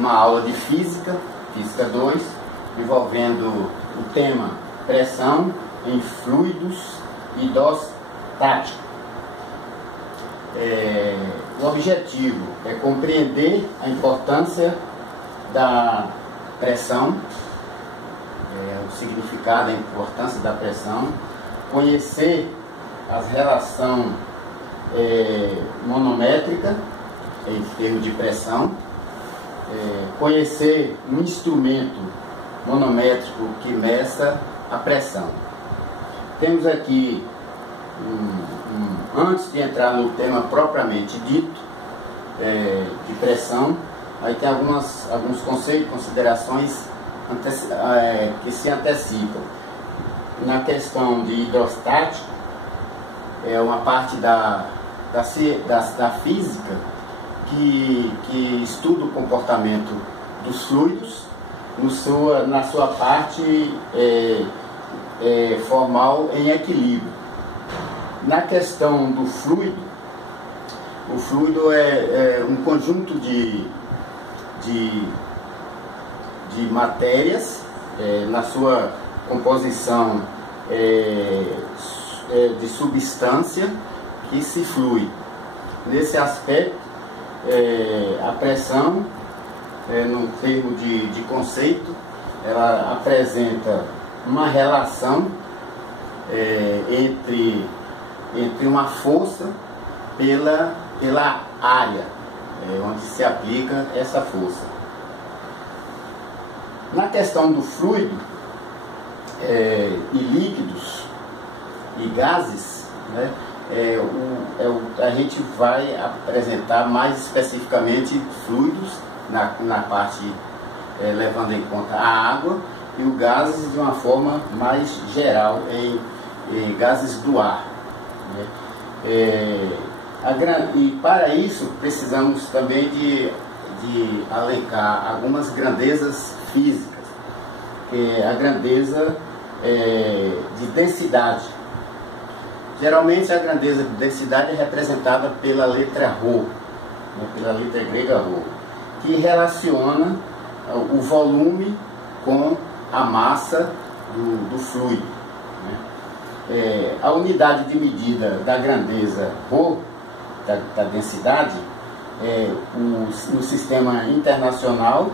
uma aula de Física 2, envolvendo o tema pressão em fluidos hidrostáticos. O objetivo é compreender a importância da pressão, o significado, a importância da pressão, conhecer as relações monométricas em termos de pressão, conhecer um instrumento monométrico que meça a pressão. Temos aqui, antes de entrar no tema propriamente dito, de pressão, aí tem alguns conceitos, considerações que se antecipam. Na questão de hidrostático, é uma parte da física que estuda o comportamento dos fluidos na sua parte formal em equilíbrio. Na questão do fluido, o fluido é um conjunto de matérias na sua composição de substância que se flui. Nesse aspecto, a pressão, no termo de conceito, ela apresenta uma relação entre uma força pela área onde se aplica essa força. Na questão do fluido e líquidos e gases, né, a gente vai apresentar mais especificamente fluidos na parte levando em conta a água, e o gases de uma forma mais geral em gases do ar, né? E para isso precisamos também de alencar algumas grandezas físicas, a grandeza de densidade. Geralmente a grandeza de densidade é representada pela letra Rho, né, pela letra grega Rho, que relaciona o volume com a massa do fluido, né? A unidade de medida da grandeza Rho, da densidade, no sistema internacional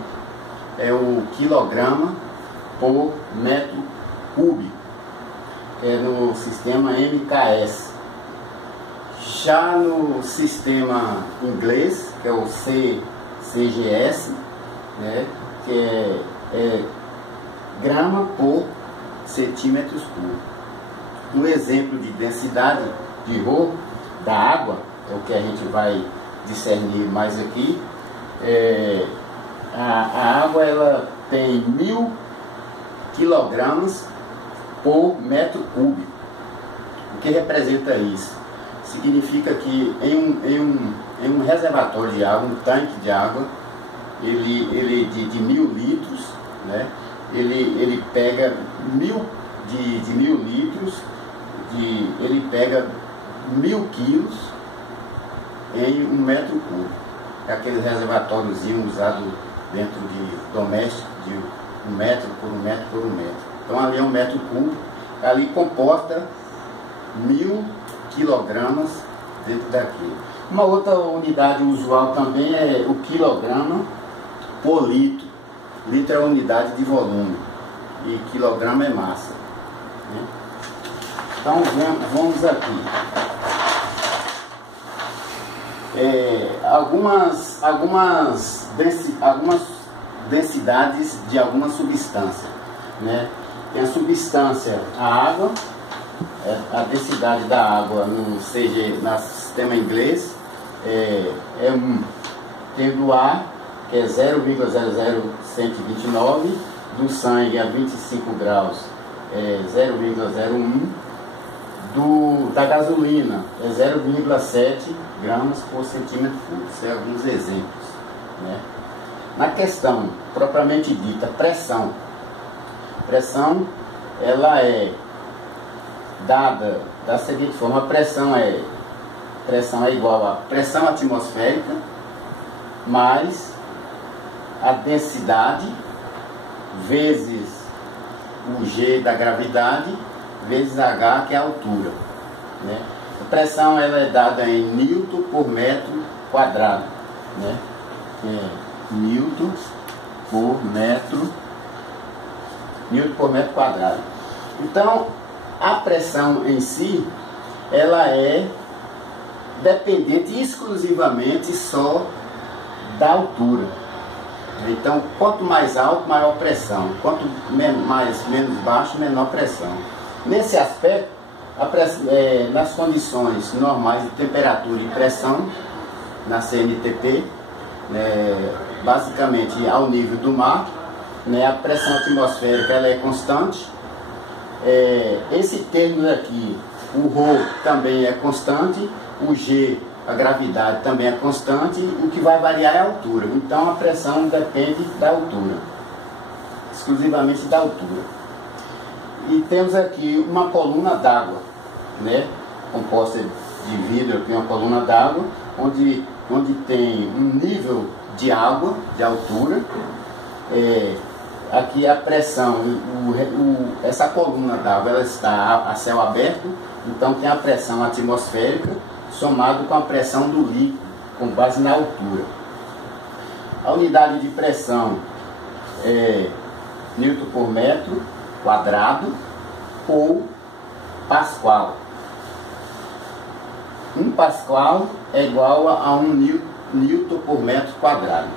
é o quilograma por metro cúbico, no sistema MKS. Já no sistema inglês, que é o CGS, né, que é grama por centímetros cúbicos. Um exemplo de densidade de Rho da água, é o que a gente vai discernir mais aqui. A água ela tem 1000 quilogramas por metro cúbico. O que representa isso? Significa que em um reservatório de água, um tanque de água, ele de 1000 litros, né, ele pega 1000 litros, ele pega 1000 quilos em 1 metro cúbico. É aquele reservatóriozinho usado dentro de doméstico, de 1 metro por 1 metro por 1 metro. Então ali é 1 metro cúbico, ali comporta 1000 quilogramas dentro daquilo. Uma outra unidade usual também é o quilograma por litro. Litro é a unidade de volume e quilograma é massa, né? Então vamos aqui. Algumas densidades de alguma substância, né? Tem a substância, a água, a densidade da água no sistema inglês é 1. Tem do ar, que é 0,00129, do sangue a 25 graus é 0,01, da gasolina é 0,7 gramas por centímetro cúbico. Isso é alguns exemplos, né? Na questão propriamente dita, pressão, ela é dada da seguinte forma: a pressão é igual a pressão atmosférica mais a densidade vezes o G da gravidade vezes H, que é a altura, né? A pressão ela é dada em Newton por metro quadrado, né? Newton por metro quadrado. Então, a pressão em si, ela é dependente exclusivamente só da altura. Então, quanto mais alto, maior pressão. Quanto menos baixo, menor pressão. Nesse aspecto, nas condições normais de temperatura e pressão, na CNTP, basicamente ao nível do mar, a pressão atmosférica ela é constante. Esse termo aqui, o ρ também é constante, o G, a gravidade, também é constante, o que vai variar é a altura. Então a pressão depende da altura, exclusivamente da altura. E temos aqui uma coluna d'água, composta de vidro, aqui uma coluna d'água, onde tem um nível de água, de altura. Aqui a pressão, essa coluna d'água ela está a céu aberto, então tem a pressão atmosférica somado com a pressão do líquido, com base na altura. A unidade de pressão é Newton por metro quadrado ou Pascal. 1 Pascal é igual a 1 Newton por metro quadrado.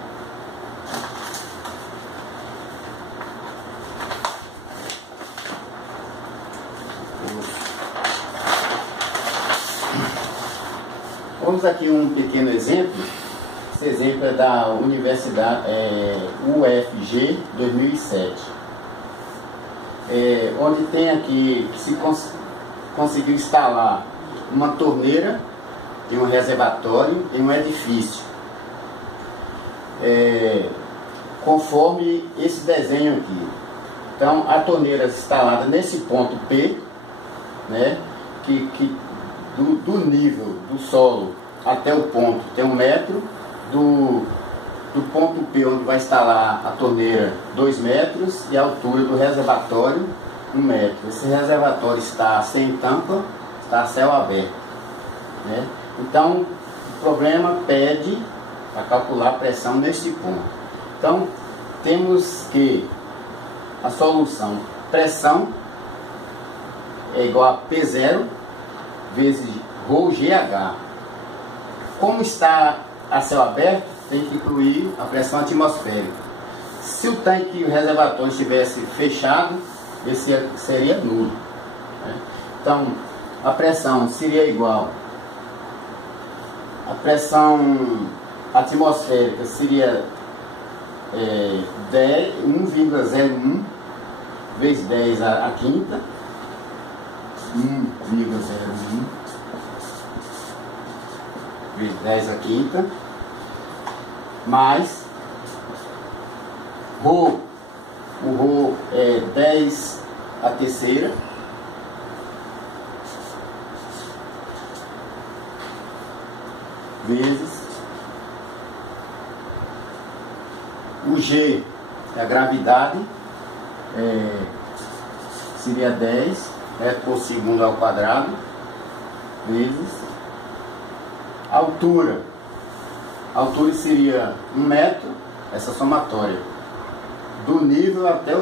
Vamos aqui um pequeno exemplo. Esse exemplo é da Universidade UFG 2007, onde tem aqui que se conseguiu instalar uma torneira em um reservatório em um edifício, conforme esse desenho aqui. Então a torneira instalada nesse ponto P, do nível do solo até o ponto tem 1 metro, do ponto P onde vai instalar a torneira 2 metros e a altura do reservatório 1 metro. Esse reservatório está sem tampa, está a céu aberto, Então o problema pede para calcular a pressão neste ponto. Então temos que a solução pressão é igual a P0 vezes ρGH. Como está a céu aberto, tem que incluir a pressão atmosférica. Se o tanque e o reservatório estivesse fechado, esse seria nulo, Então a pressão seria igual, a pressão atmosférica seria 1,01 vezes 10 à quinta, 1,01 vezes 10 à quinta, mais o ρ é 10 à terceira, vezes o G, é a gravidade, seria 10 metros por segundo ao quadrado, vezes a altura. A altura seria 1 metro, essa somatória, do nível até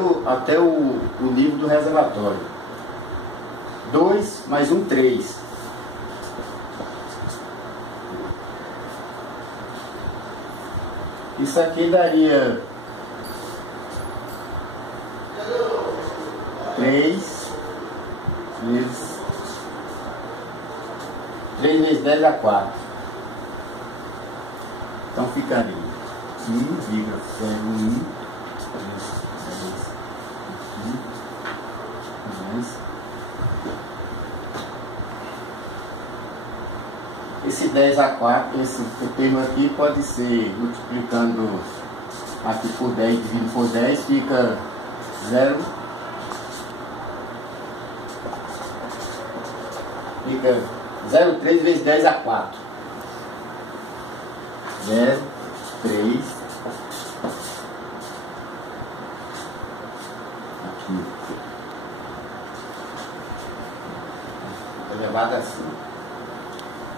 o nível do reservatório. 2 mais 1, 3. Isso aqui daria 3 vezes 10 a 4. Então ficaria 1,01 esse 10 a 4, esse termo aqui pode ser multiplicando aqui por 10, dividido por 10, fica 0. Fica 0,3 vezes 10 a 4. 0,3 elevado a 5.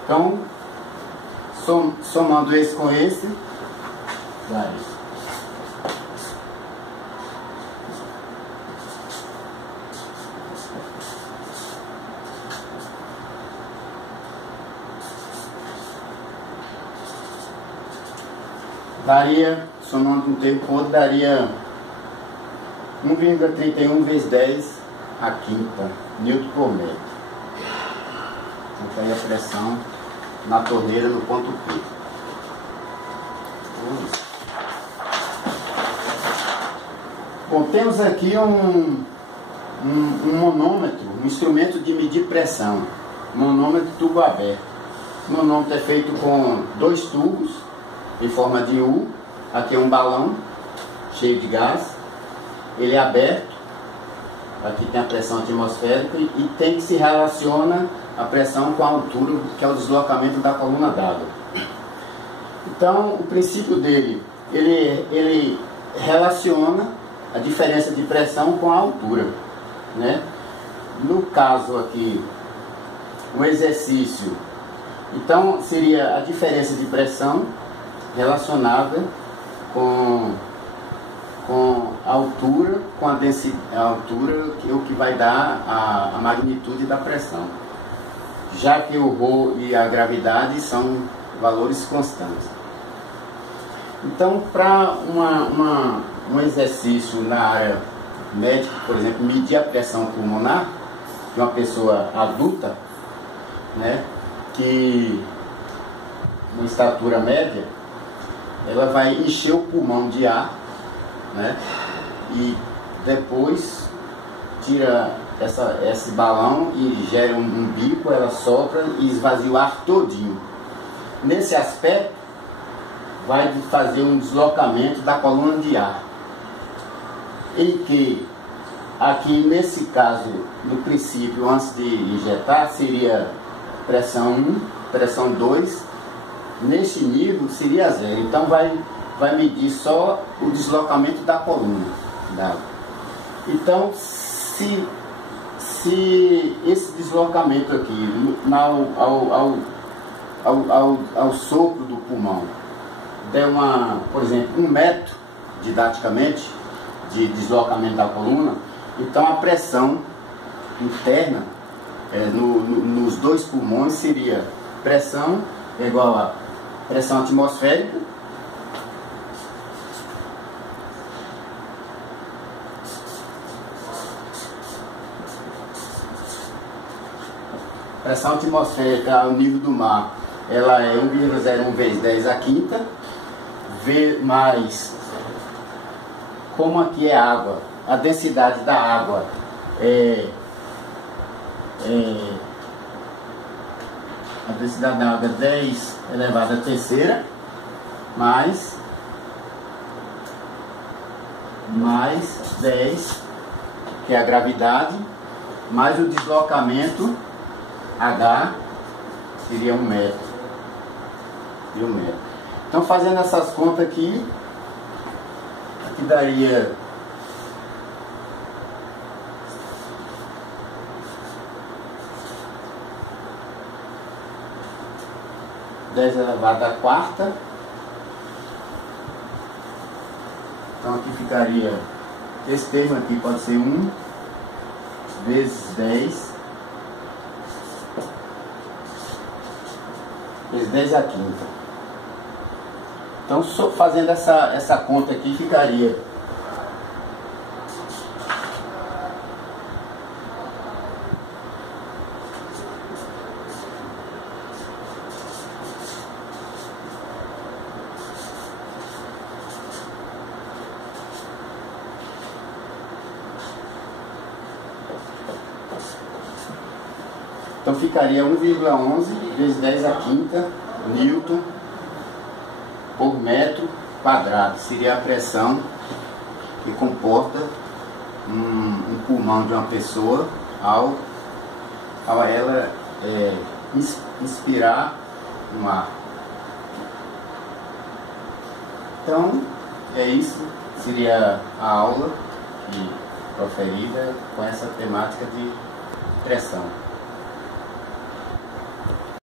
Então, somando esse com esse, dá isso. Daria, somando um termo com outro, daria 1,31 vezes 10 a quinta Newton por metro. Então aí a pressão na torneira no ponto P. Bom, temos aqui um manômetro, um instrumento de medir pressão. Manômetro tubo aberto. O manômetro é feito com 2 tubos em forma de U. Aqui é um balão cheio de gás. Ele é aberto. Aqui tem a pressão atmosférica e tem que se relaciona a pressão com a altura, que é o deslocamento da coluna d'água. Então, o princípio dele, ele relaciona a diferença de pressão com a altura, né? No caso aqui, o exercício, então seria a diferença de pressão relacionada com a altura, com a densidade, a altura, que é o que vai dar a magnitude da pressão, já que o ρ e a gravidade são valores constantes. Então, para um exercício na área médica, por exemplo, medir a pressão pulmonar de uma pessoa adulta, né, que uma estatura média, ela vai encher o pulmão de ar, né, e depois tira esse balão e gera um bico, ela sopra e esvazia o ar todinho. Nesse aspecto, vai fazer um deslocamento da coluna de ar, em que aqui nesse caso, no princípio, antes de injetar, seria pressão 1, pressão 2, neste nível seria 0. Então vai medir só o deslocamento da coluna d'água. Então, se esse deslocamento aqui ao sopro do pulmão der por exemplo, 1 metro, didaticamente, de deslocamento da coluna, então a pressão interna nos 2 pulmões seria pressão igual a pressão atmosférica ao nível do mar, ela é 1,01 vezes 10 a quinta, mais, como aqui é água, a densidade da água a densidade da água é 10 elevado à terceira, mais 10, que é a gravidade, mais o deslocamento H, seria 1 metro. E 1 metro. Então, fazendo essas contas aqui daria 10 elevado à quarta. Então aqui ficaria, esse termo aqui pode ser 1 vezes 10 vezes 10 à quinta. Então, só fazendo essa conta aqui, ficaria Então ficaria 1,11 vezes 10 à quinta Newton por metro quadrado. Seria a pressão que comporta um pulmão de uma pessoa ao ela inspirar no ar. Então, é isso. Seria a aula proferida com essa temática de pressão.